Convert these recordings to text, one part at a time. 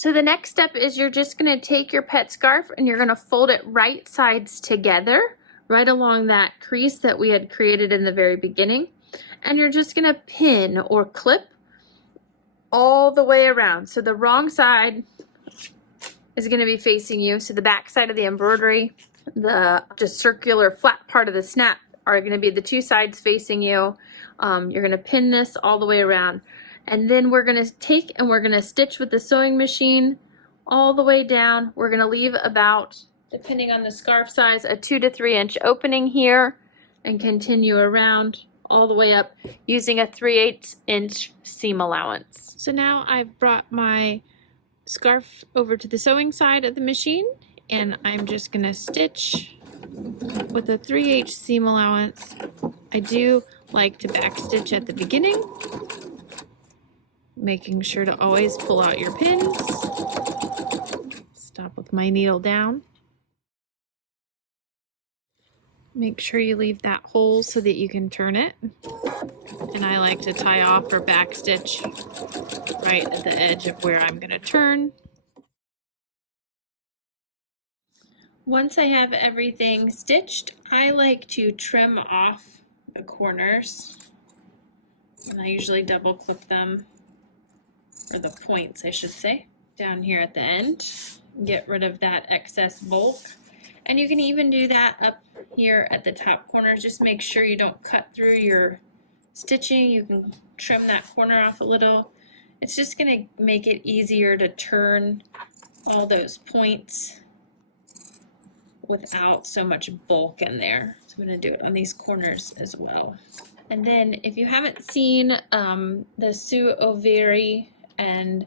So the next step is you're just going to take your pet scarf and you're going to fold it right sides together, right along that crease that we had created in the very beginning. And you're just going to pin or clip all the way around. So the wrong side is going to be facing you. So the back side of the embroidery, the just circular flat part of the snap are going to be the two sides facing you. You're going to pin this all the way around. And then we're going to take and we're going to stitch with the sewing machine all the way down. We're going to leave about, depending on the scarf size, a 2 to 3 inch opening here and continue around all the way up using a 3/8 inch seam allowance. So now I've brought my scarf over to the sewing side of the machine and I'm just going to stitch with a 3/8 seam allowance. I do like to back stitch at the beginning, making sure to always pull out your pins. Stop with my needle down. Make sure you leave that hole so that you can turn it. And I like to tie off or back stitch right at the edge of where I'm going to turn. Once I have everything stitched, I like to trim off the corners. And I usually double clip them, or the points I should say, down here at the end. Get rid of that excess bulk. And you can even do that up here at the top corner. Just make sure you don't cut through your stitching. You can trim that corner off a little. It's just going to make it easier to turn all those points without so much bulk in there. So I'm going to do it on these corners as well. And then if you haven't seen, the Sue O'Veary and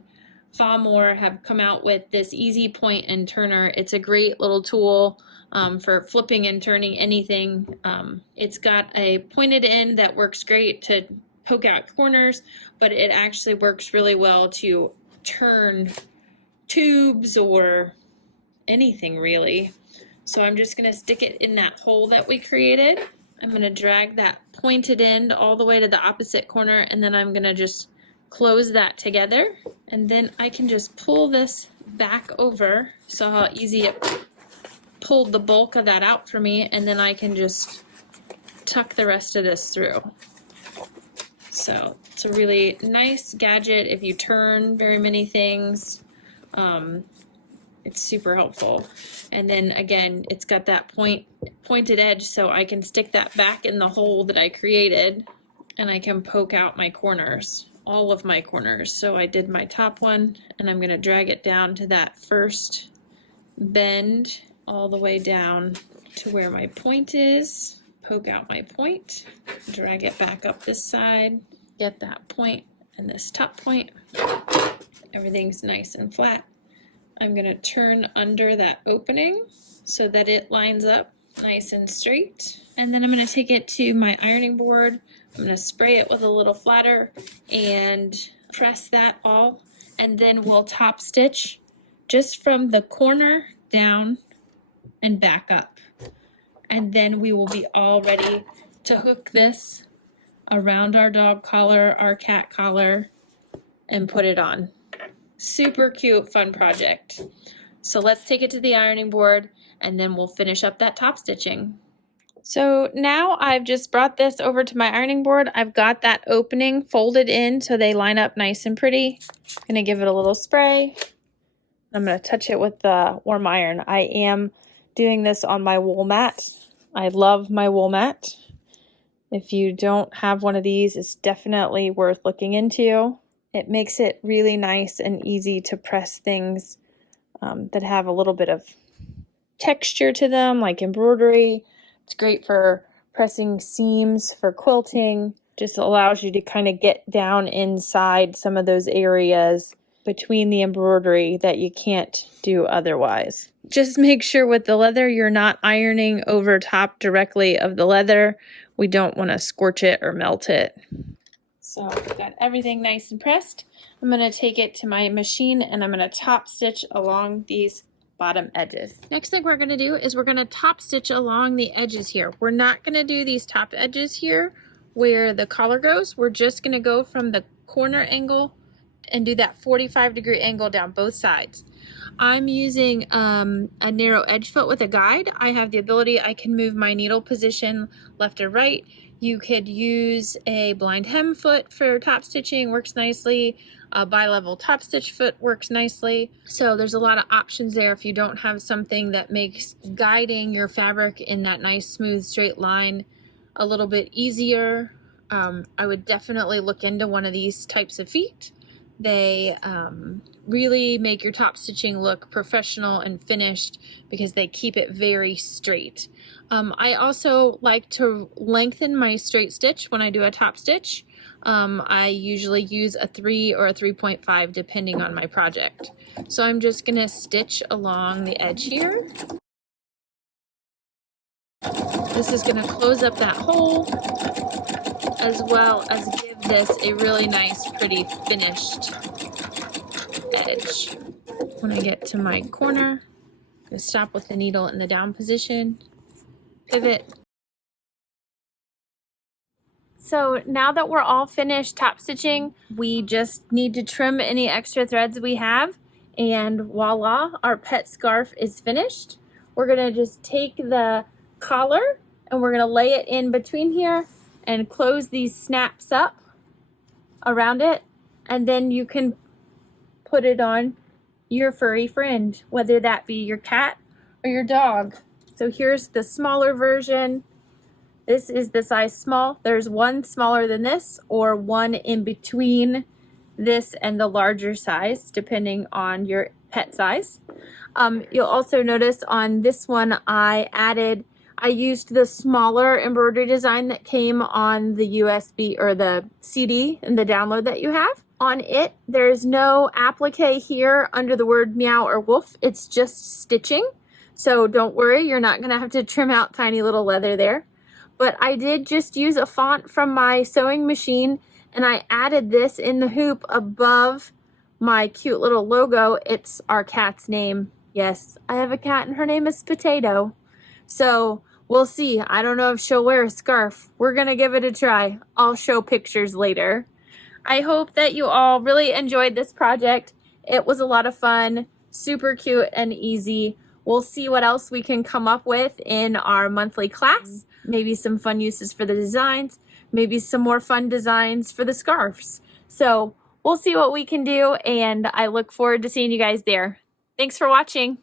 Fawmore have come out with this easy point and turner. It's a great little tool for flipping and turning anything. It's got a pointed end that works great to poke out corners, but it actually works really well to turn tubes or anything really. So I'm just going to stick it in that hole that we created. I'm going to drag that pointed end all the way to the opposite corner, and then I'm going to just close that together, and then I can just pull this back over. So how easy it pulled the bulk of that out for me, and then I can just tuck the rest of this through. So it's a really nice gadget if you turn very many things. It's super helpful. And then again, it's got that pointed edge, so I can stick that back in the hole that I created, and I can poke out my corners, all of my corners. So I did my top one, and I'm going to drag it down to that first bend all the way down to where my point is, poke out my point, drag it back up this side, get that point and this top point. Everything's nice and flat. I'm going to turn under that opening so that it lines up nice and straight. And then I'm going to take it to my ironing board. I'm going to spray it with a little flatter and press that all. And then we'll top stitch just from the corner down and back up. And then we will be all ready to hook this around our dog collar, our cat collar, and put it on. Super cute, fun project. So let's take it to the ironing board and then we'll finish up that top stitching. So now I've just brought this over to my ironing board. I've got that opening folded in so they line up nice and pretty. I'm gonna give it a little spray. I'm gonna touch it with the warm iron. I am doing this on my wool mat. I love my wool mat. If you don't have one of these, it's definitely worth looking into. It makes it really nice and easy to press things that have a little bit of texture to them, like embroidery. It's great for pressing seams, for quilting. Just allows you to kind of get down inside some of those areas between the embroidery that you can't do otherwise. Just make sure with the leather you're not ironing over top directly of the leather. We don't want to scorch it or melt it. So I've got everything nice and pressed. I'm going to take it to my machine and I'm going to top stitch along these bottom edges. Next thing we're going to do is we're going to top stitch along the edges here. We're not going to do these top edges here where the collar goes. We're just going to go from the corner angle and do that 45-degree angle down both sides. I'm using a narrow edge foot with a guide. I have the ability, I can move my needle position left or right. You could use a blind hem foot for top stitching, works nicely. A bi-level top stitch foot works nicely. So there's a lot of options there if you don't have something that makes guiding your fabric in that nice smooth straight line a little bit easier. I would definitely look into one of these types of feet. They really make your top stitching look professional and finished because they keep it very straight. I also like to lengthen my straight stitch when I do a top stitch. I usually use a 3 or a 3.5 depending on my project. So I'm just going to stitch along the edge here. This is going to close up that hole as well as give this a really nice, pretty finished edge. When I get to my corner, I'm going to stop with the needle in the down position, pivot. So now that we're all finished top stitching, we just need to trim any extra threads we have, and voila, our pet scarf is finished. We're going to just take the collar and we're going to lay it in between here and close these snaps up around it, and then you can put it on your furry friend, whether that be your cat or your dog. So here's the smaller version. This is the size small. There's one smaller than this or one in between this and the larger size, depending on your pet size. You'll also notice on this one I used the smaller embroidery design that came on the USB or the CD and the download that you have. On it, there's no applique here under the word meow or woof. It's just stitching. So don't worry, you're not gonna have to trim out tiny little leather there. But I did just use a font from my sewing machine, and I added this in the hoop above my cute little logo. It's our cat's name. Yes, I have a cat and her name is Potato. So we'll see. I don't know if she'll wear a scarf. We're gonna give it a try. I'll show pictures later. I hope that you all really enjoyed this project. It was a lot of fun, super cute and easy. We'll see what else we can come up with in our monthly class. Maybe some fun uses for the designs, maybe some more fun designs for the scarves. So we'll see what we can do, and I look forward to seeing you guys there. Thanks for watching.